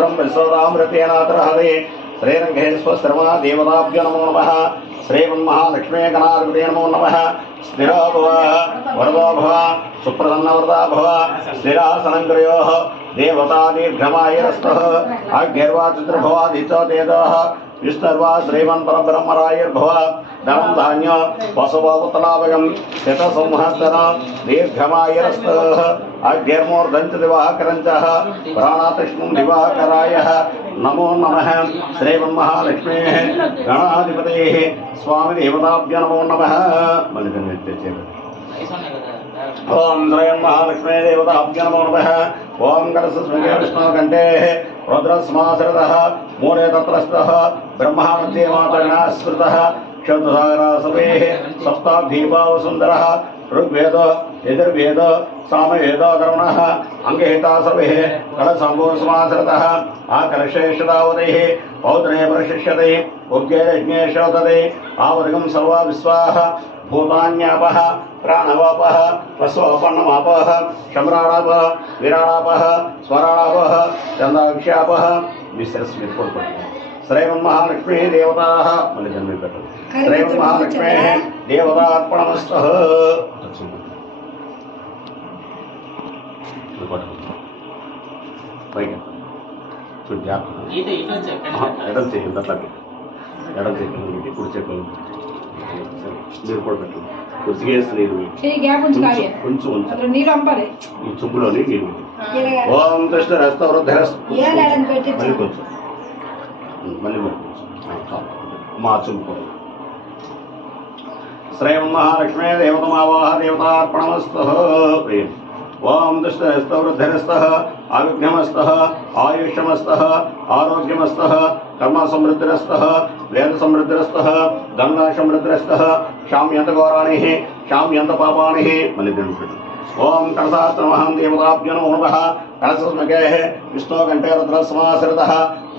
भद्रं विश्वदामृतेनात्रहरे श्रीरंगे स्वस्त्रमा देवताभ्यो नमो नमः श्रीमन्महालक्ष्मी गणाधिपते नमो नमः स्थिरो भव वरदो भव सुप्रसन्नवरदा भव स्थिरासनङ्ग्रयोः देवता दीर्घमायुरस्तः अग्निर्वाचित्रभवादित्यो तेजः विष्णुर्वा श्रीमन् परब्रह्मरायुर्भव धनं धान्य पशुभवतलाभगं शतसंवत्सर दीर्घमायुरस्तः अग्निर्मूर्धञ्च दिवाकरञ्च प्राणातिष्णुं दिवाकरायः नमो नमः श्रीमन्महालक्ष्मेः गणाधिपतेः स्वामी देवताभ्यो नमो नमः। ओम श्रीमन्महालक्ष्मी देवताभ्यो नमो नमः। ओम करसस्मृगे विष्णुकण्ठेः रुद्रस्माश्रितः मूले तत्रस्थः ब्रह्मा मध्ये मातर्गणः स्मृतः क्षुद्रसागरासवेः सप्ताब्दीपावसुन्दरः ऋग्वेद यजुर्वेद सामवेद करुणः अंगहिता सर्वे कलसम्भूसमाश्रितः आकलशेषदावदैः पौत्रे प्रशिष्यते उग्रयज्ञेशोदते आवृगं सर्वा विश्वाः भूतान्यापः प्राणवापः वस्वपन्नमापः शम्राणापः विराणापः स्वराणापः चन्दाक्षापः विश्रस्मित्पुर्पट् श्रीमन्महालक्ष्मी देवताः श्रीमन्महालक्ष्मेः देवतार्पणमस्तः। ఓం కృష్ణరస్తవృద్ధరస్తు श्रीमन्महालक्ष्मी देवतमावाह देवतार्पणमस्तः। ओम दुष्टस्तवृद्धिरस्तः आविघ्नमस्तः आयुष्यमस्तः आरोग्यमस्तः कर्म समृद्धिरस्तः वेद समृद्धिरस्तः गंगा समृद्धिरस्तः शाम्यन्तगौराणिः शाम्यन्तपापाणिः मलिदिनपट्। ओम कलशास्त्रमहं देवताभ्यो नमो नमः। कलशस्मृगेः विष्णुकण्ठे रुद्रसमाश्रितः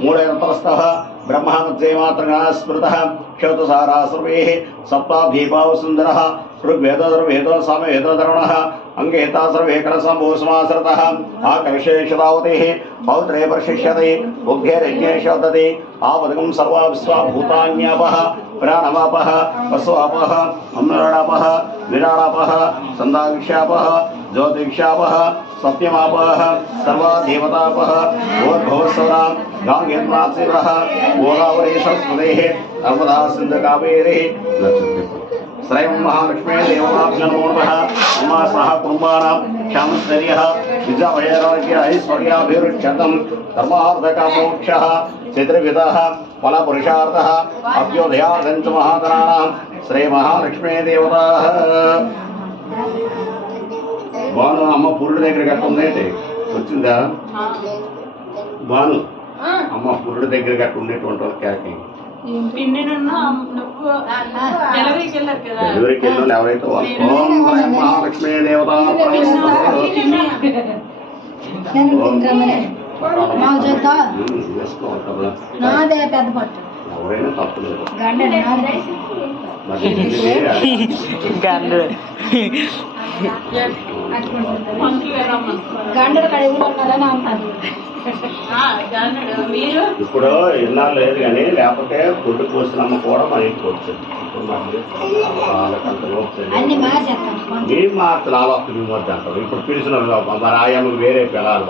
मूले तत्रस्थः ब्रह्मा मध्ये मातर्गणः स्मृतः क्षुद्रसागरा सर्वेः सप्ताब्दीपावसुन्दरः ऋग्वेद यजुर्वेद सामवेद करुणः अंगहिता सर्वे कलसम्भूसमाश्रितः आकलशेषदावतेः पौत्रे प्रशिष्यते उग्रयज्ञेशोदते आवृगं सर्वा विश्वा भूतान्यापः प्राणवापः वस्वापः अम्राणापः विराणापः छन्दाक्षापः ज्योतिक्षापः सत्यमापः सर्वा देवतापः भूर्भुवस्सुरा गाङ्गेन्द्राशिवः गोदावरी सरस्वतेः नर्मदा सिन्धु कावेरी श्रीमन्महालक्ष्मी देवताभ्यो नमो नमः। मम सह कुटुम्बानां क्षामस्थैर्यः विजयवैराग्य ऐश्वर्याभिरुच्यतं धर्मार्थकामोक्षः चतुर्विधः फलपुरुषार्थः अभ्युदयार्थं च महाधनानां श्रीमहालक्ष्मी देवताः। బాను అమ్మ పురుడు దగ్గర కట్టుందేంటి వచ్చిందా బాను అమ్మ పురుడు దగ్గర కట్టు ఉండేటువంటి వాళ్ళు క్యాకి డెలివరీకి వెళ్ళిన ఎవరైతే ఓం మహాలక్ష్మీ దేవత ఎవరైనా తప్పలేదు ఇప్పుడు ఇన్నాళ్ళు లేదు కానీ లేకపోతే గుడ్డు కోసినమ్మ కూడా మన ఇంటికి వచ్చింది. మీ మార్చలు ఆలోచన మీ మధ్య అంటారు. ఇప్పుడు పిలిచిన మరి ఆయమ్మకి వేరే పిల్లలు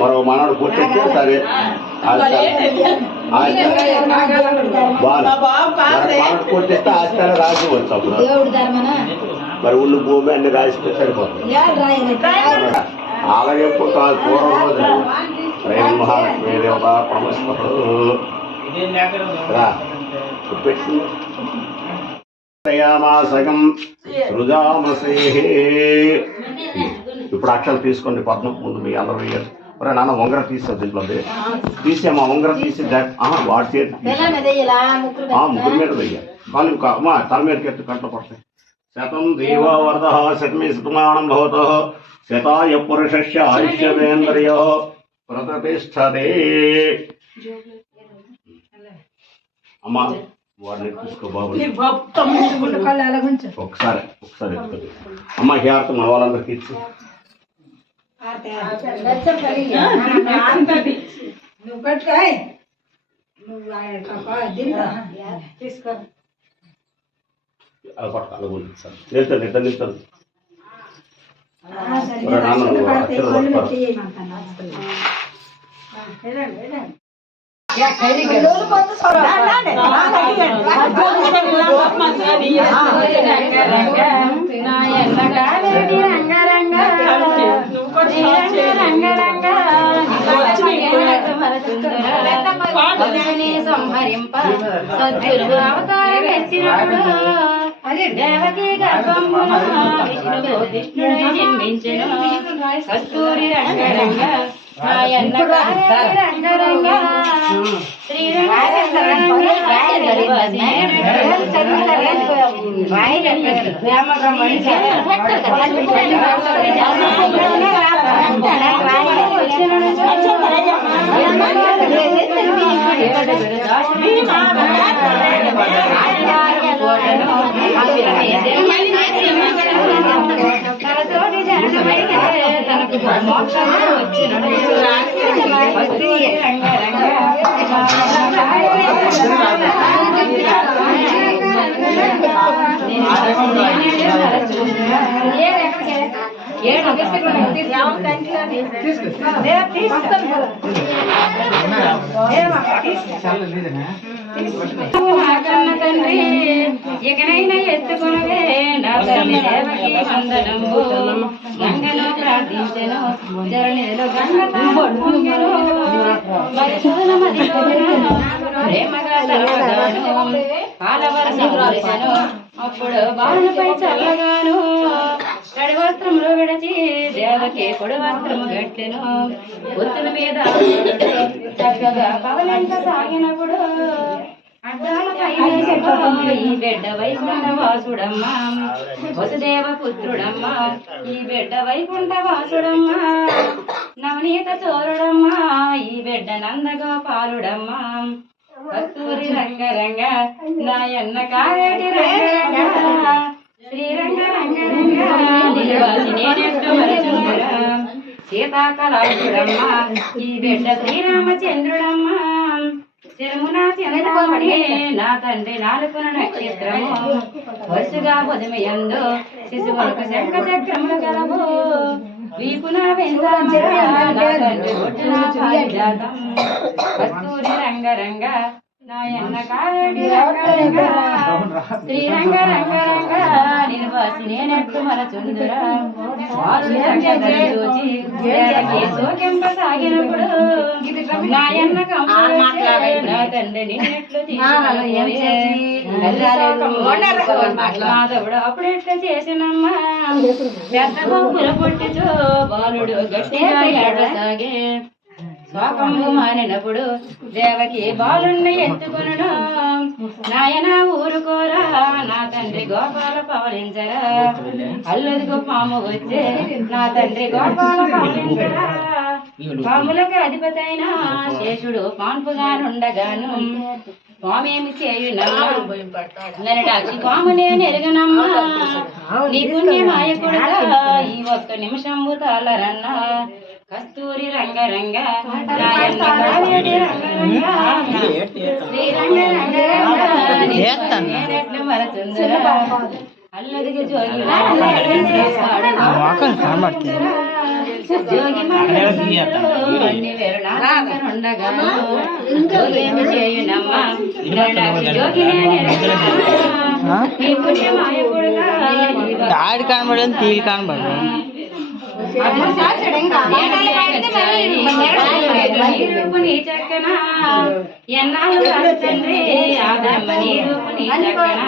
మరో మనోడు పుట్టిస్తే సరే మనోడు పుట్టిస్తే ఆస్తి రాసి వచ్చు అప్పుడు మరి ఉళ్ళు భూమి అన్ని రాసిస్తే సరిపోతుంది. అలాగే పూర్వం రోజు మహాలక్ష్మీ దేవత ప్రమస్పయామాసకం సృజామసే. ఇప్పుడు అక్షలు తీసుకోండి పద్మ ముందు మీ అందరూ వేయాలి. మరి నాన్న ఉంగరం తీసావు దీంట్లో తీసేమా ఉంగరం తీసి వాడి చేతి ముగ్గురు మీద వెయ్యాలి. కానీ అమ్మా తల మీదకి ఎత్తు కంట్లో పడతాయి. శతం దేవో వరదః శతమే శతమానం భవతః శతాయ పురుషస్య ఆయుష్యేంద్రియో ప్రతిష్టతే. అమ్మా వాడిని తీసుకో బాబు ఒకసారి ఎత్తుకోండి. అమ్మ హారతి మన వాళ్ళందరికీ ఇచ్చి పట్టుకాయ్ నువ్వు తీసుకో అలా పట్టుకో అలా పోతుంది నిలుతాను ఇద్దరు నిలుతాను నాన్న సంహరింప సద్గురు అవతారం ఎత్తినప్పుడు దేవకి గర్భమున విష్ణువు కృష్ణుడు జన్మించెను కస్తూరి రంగరంగ నాయన్న రంగరంగ తనతోటి తనకు మోక్షం వచ్చినడు తండ్రి ఎకనైనా ఎత్తుకునవే నా తల్లి దేవకి వందనము గంగను ప్రార్థించెను జరణిలో గంగ పొంగెను మధుసూదన మదిలోను ప్రేమగా తలవగాను పాలవరస కురిసెను అప్పుడు బాలుపై చల్లగాను కడి వస్త్రములు విడచి దేవకి పొడి వస్త్రము గట్టెను ఒత్తుల మీద చక్కగా పవలించ సాగినప్పుడు అడ్డాలపై ఈ బిడ్డ వైకుంఠ వాసుడమ్మా వసుదేవ పుత్రుడమ్మా ఈ బిడ్డ వైకుంఠ వాసుడమ్మా నవనీత చోరుడమ్మా ఈ బిడ్డ నందగోపాలుడమ్మా కస్తూరి రంగరంగ నాయన్న కావేటి రంగరంగ శ్రీరంగ రంగరంగ నివాసి నేనెట్టు మరచుందరా సీతాకలాసుడమ్మా ఈ బిడ్డ శ్రీరామచంద్రుడమ్మా చెరుమున చంద్రమణి నా తండ్రి నాలుగున నక్షత్రము వరుసగా పొదిమయందు శిశువులకు శంఖ చక్రములు గలవు వీపున వెంకటరా నా తండ్రి ఒడ్డున పారిజాతం కస్తూరి రంగరంగ నాయన్న కావేటి రంగరంగ శ్రీరంగ రంగరంగ నిర్వాసి నేనెట్టు మరచుందురా చూచి సోకెంప సాగినప్పుడు నాయన్న నా తండ్రి నిన్నెట్లు మాధవుడు అప్పుడు ఎట్లా చేసినమ్మా పెద్ద బొబ్బుల పొట్టిచో బాలుడు గట్టిగా ఏడసాగే శోకము మానినప్పుడు దేవకి బాలుణ్ణి ఎత్తుకొనను నాయన ఊరుకోరా నా తండ్రి గోపాల పవలించరా అల్లదిగో పాము వచ్చే నా తండ్రి గోపాల పవలించరా పాములకు అధిపతైన శేషుడు పాన్పుగానుండగాను పామేమి చేయునమ్మాక్షి పాము నేను ఎరగనమ్మా నీ పుణ్యమాయ కొడుక ఈ ఒక్క నిమిషంబు తాళరన్నా కస్తూరి రంగరంగ నాయన్న కావేటి రంగరంగ శ్రీరంగ రంగరంగ నేనెట్లు మరచుందరా అల్లదిగా జోగి జోగి అన్ని వేరుండగాను జోగేమి చేయునమ్మా జోగి నీ పుణ్యమాయ కొడుక ఆడి కనబడదు తీరు కనబడదు చక్కన ఎన్నాళ్ళు తండ్రి ఆదమ్మ నీ రూపు నీ చక్కన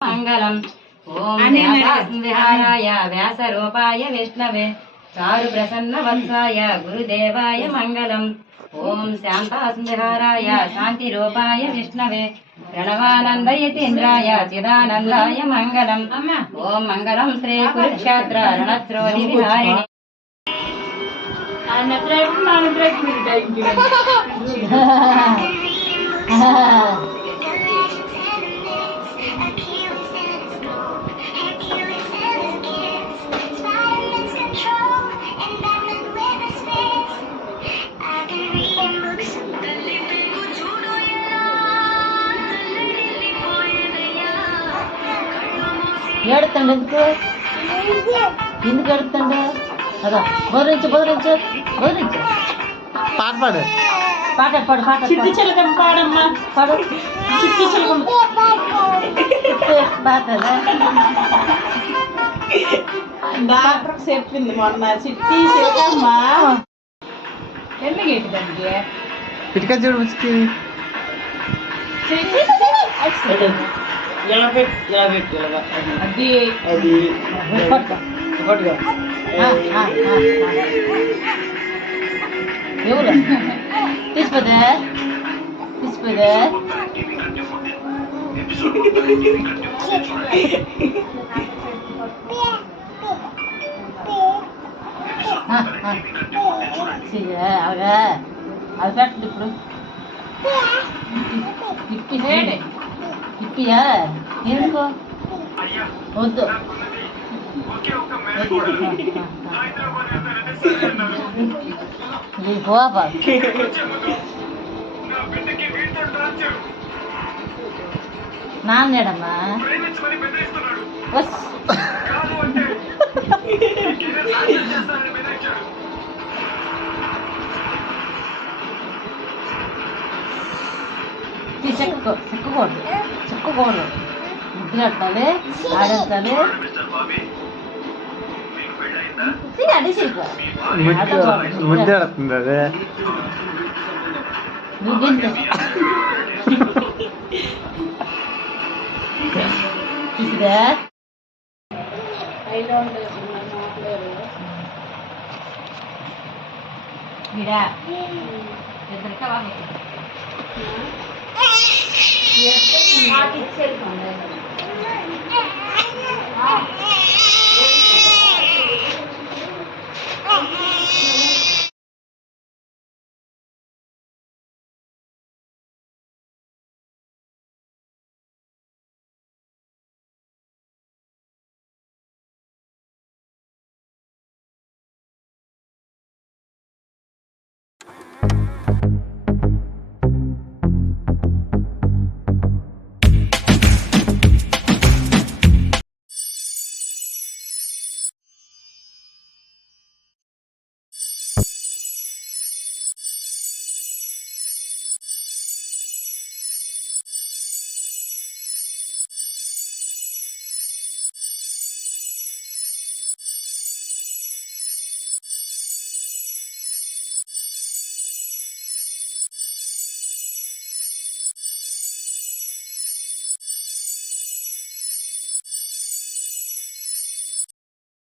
మంగళం ఓం విహారాయ వ్యాస రూపాయ విష్ణవే చారు ప్రసన్న వత్సాయ గురుదేవాయ మంగళం ఓం శాంతాసుందరాయ శాంతి రూపాయ విష్ణవే ప్రణవానందయతీంద్రాయ చిదానందాయ మంగళం ఓం మంగళం Shri Kurukshetra రణత్రోది విహారిణి I can read ఏడుతాడు ఎందుకు ఎందుకు ఏడుతాడు అదా బోధించు బోధించు బోధించు పాట పాడు. పాట పాడు పాట చిట్టి చిలకమ్మ పాడమ్మా. పాడు చిట్టి చిలకమ్మ పాటదా డాక్టర్ చెప్పింది మొన్న చిట్టి చిలకమ్మ. ఎందుకు ఏంటిదండి పిటికా చూడు పిచ్చికి. అది అది పట్టుకో. ఎవరు తీసిపోదా తీసిపోదా అలాగా అది పెట్టండి ఇప్పుడు ఇప్పి ఇప్పియా ఎందుకో వద్దు ఈ పోపా నాన్నేడమ్మా వస్ చెక్కకూడదు చెక్కకూడదు ముద్దు కట్టాలి ఆడించాలి అది చెప్పు ముద్ద ఆడుతుంది అదే. నువ్వు తీసుదా ఇడా ఇద్దరికా